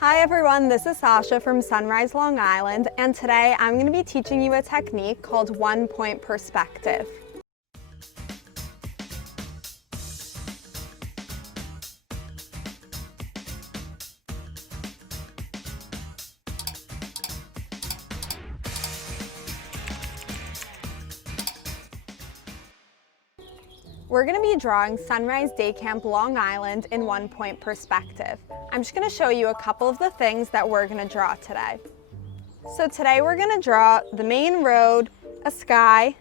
Hi everyone, this is Sasha from Sunrise, Long Island, and today I'm going to be teaching you a technique called one-point perspective. We're going to be drawing Sunrise Day Camp Long Island in one-point perspective. I'm just going to show you a couple of the things that we're going to draw today. So today we're going to draw the main road, a sky,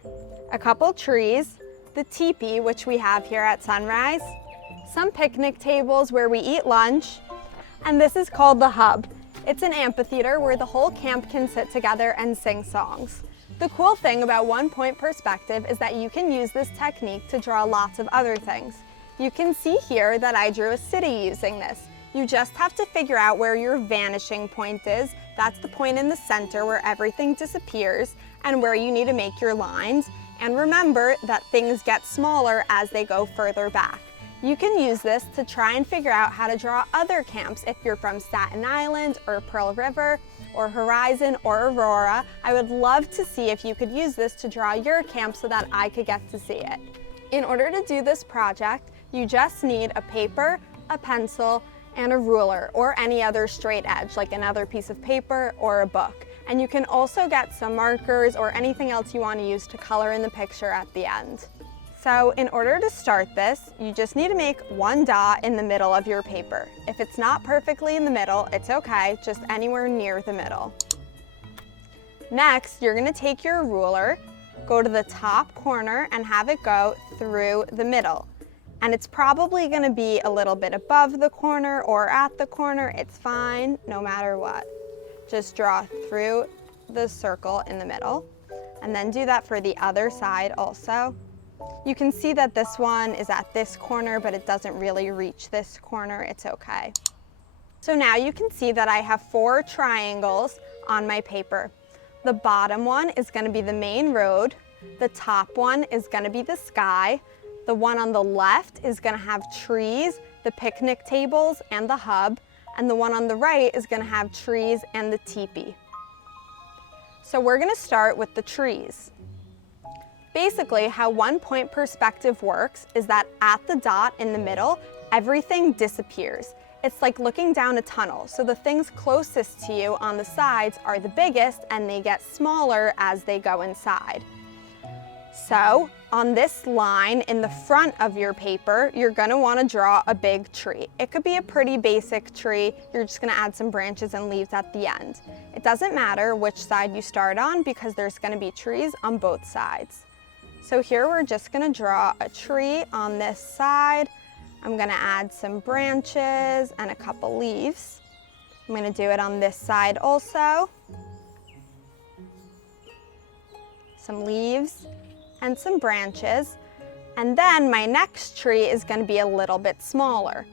a couple trees, the teepee, which we have here at Sunrise, some picnic tables where we eat lunch, and this is called the hub. It's an amphitheater where the whole camp can sit together and sing songs. The cool thing about one-point perspective is that you can use this technique to draw lots of other things. You can see here that I drew a city using this. You just have to figure out where your vanishing point is. That's the point in the center where everything disappears and where you need to make your lines. And remember that things get smaller as they go further back. You can use this to try and figure out how to draw other camps if you're from Staten Island or Pearl River or Horizon or Aurora. I would love to see if you could use this to draw your camp so that I could get to see it. In order to do this project, you just need a paper, a pencil, and a ruler or any other straight edge like another piece of paper or a book. And you can also get some markers or anything else you want to use to color in the picture at the end. So in order to start this, you just need to make one dot in the middle of your paper. If it's not perfectly in the middle, it's okay, just anywhere near the middle. Next, you're going to take your ruler, go to the top corner and have it go through the middle. And it's probably going to be a little bit above the corner or at the corner. It's fine, no matter what. Just draw through the circle in the middle and then do that for the other side also. You can see that this one is at this corner, but it doesn't really reach this corner. It's okay. So now you can see that I have 4 triangles on my paper. The bottom one is going to be the main road. The top one is going to be the sky. The one on the left is going to have trees, the picnic tables, and the hub. And the one on the right is going to have trees and the teepee. So we're going to start with the trees. Basically, how one-point perspective works is that at the dot in the middle, everything disappears. It's like looking down a tunnel, so the things closest to you on the sides are the biggest and they get smaller as they go inside. So, on this line in the front of your paper, you're going to want to draw a big tree. It could be a pretty basic tree. You're just going to add some branches and leaves at the end. It doesn't matter which side you start on because there's going to be trees on both sides. So here we're just going to draw a tree on this side. I'm going to add some branches and a couple leaves. I'm going to do it on this side also. Some leaves and some branches. And then my next tree is going to be a little bit smaller.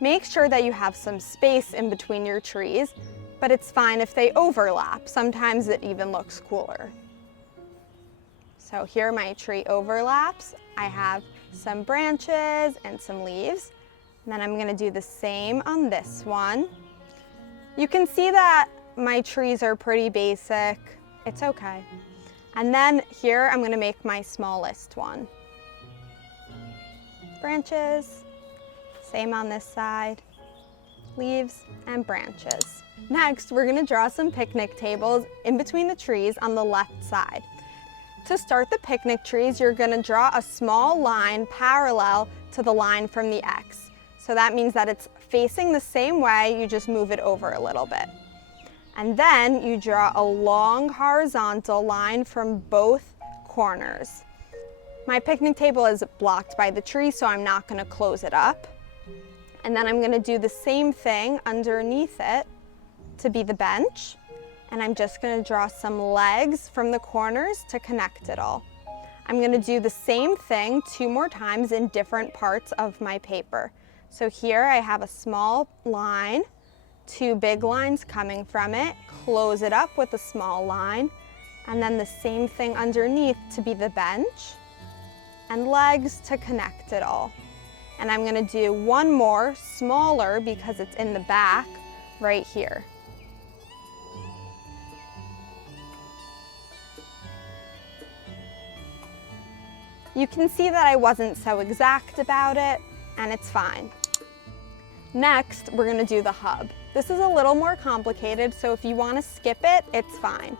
Make sure that you have some space in between your trees, but it's fine if they overlap. Sometimes it even looks cooler. So here my tree overlaps. I have some branches and some leaves. And then I'm going to do the same on this one. You can see that my trees are pretty basic. It's okay. And then here I'm going to make my smallest one. Branches, same on this side, leaves and branches. Next, we're going to draw some picnic tables in between the trees on the left side. To start the picnic trees, you're going to draw a small line parallel to the line from the X. So that means that it's facing the same way, you just move it over a little bit. And then you draw a long horizontal line from both corners. My picnic table is blocked by the tree, so I'm not going to close it up. And then I'm going to do the same thing underneath it to be the bench. And I'm just going to draw some legs from the corners to connect it all. I'm going to do the same thing 2 more times in different parts of my paper. So here I have a small line, 2 big lines coming from it, close it up with a small line, and then the same thing underneath to be the bench, and legs to connect it all. And I'm going to do one more, smaller because it's in the back, right here. You can see that I wasn't so exact about it, and it's fine. Next, we're gonna do the hub. This is a little more complicated, so if you wanna skip it, it's fine.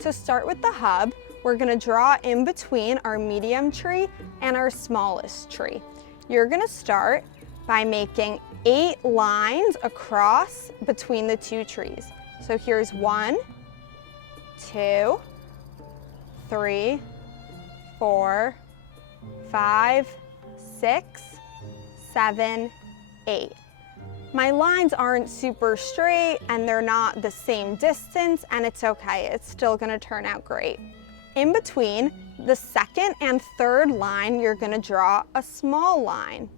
To start with the hub, we're gonna draw in between our medium tree and our smallest tree. You're gonna start by making 8 lines across between the 2 trees. So here's 1, 2, 3, 4, 5, 6, 7, 8. My lines aren't super straight and they're not the same distance, and it's okay, it's still gonna turn out great. In between the second and third line, you're gonna draw a small line,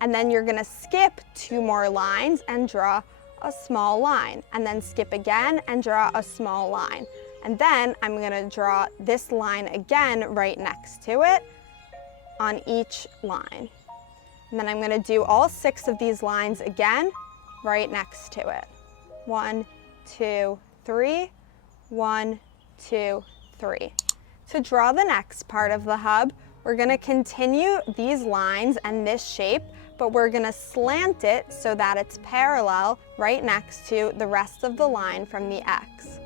and then you're gonna skip 2 more lines and draw a small line, and then skip again and draw a small line. And then I'm gonna draw this line again right next to it on each line. And then I'm gonna do all 6 of these lines again right next to it. 1, 2, 3, 1, 2, 3. To draw the next part of the hub, we're gonna continue these lines and this shape, but we're gonna slant it so that it's parallel right next to the rest of the line from the X.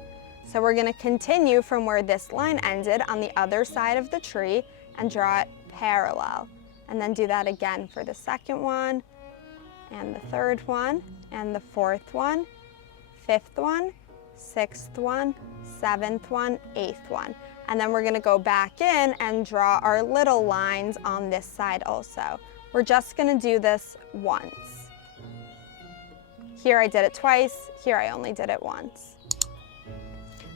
So we're gonna continue from where this line ended on the other side of the tree and draw it parallel. And then do that again for the second one, and the third one, and the fourth one, 5th one, 6th one, 7th one, 8th one. And then we're gonna go back in and draw our little lines on this side also. We're just gonna do this once. Here I did it twice, here I only did it once.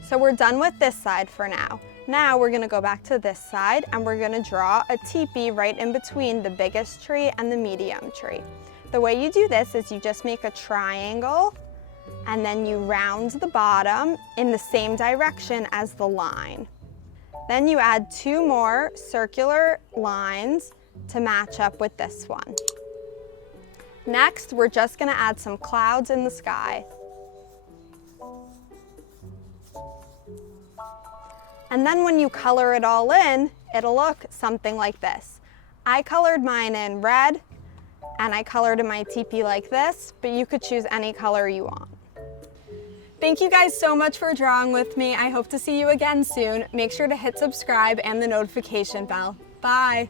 So we're done with this side for now. Now we're gonna go back to this side and we're gonna draw a teepee right in between the biggest tree and the medium tree. The way you do this is you just make a triangle and then you round the bottom in the same direction as the line. Then you add 2 more circular lines to match up with this one. Next, we're just gonna add some clouds in the sky. And then when you color it all in, it'll look something like this. I colored mine in red, and I colored in my teepee like this, but you could choose any color you want. Thank you guys so much for drawing with me. I hope to see you again soon. Make sure to hit subscribe and the notification bell. Bye.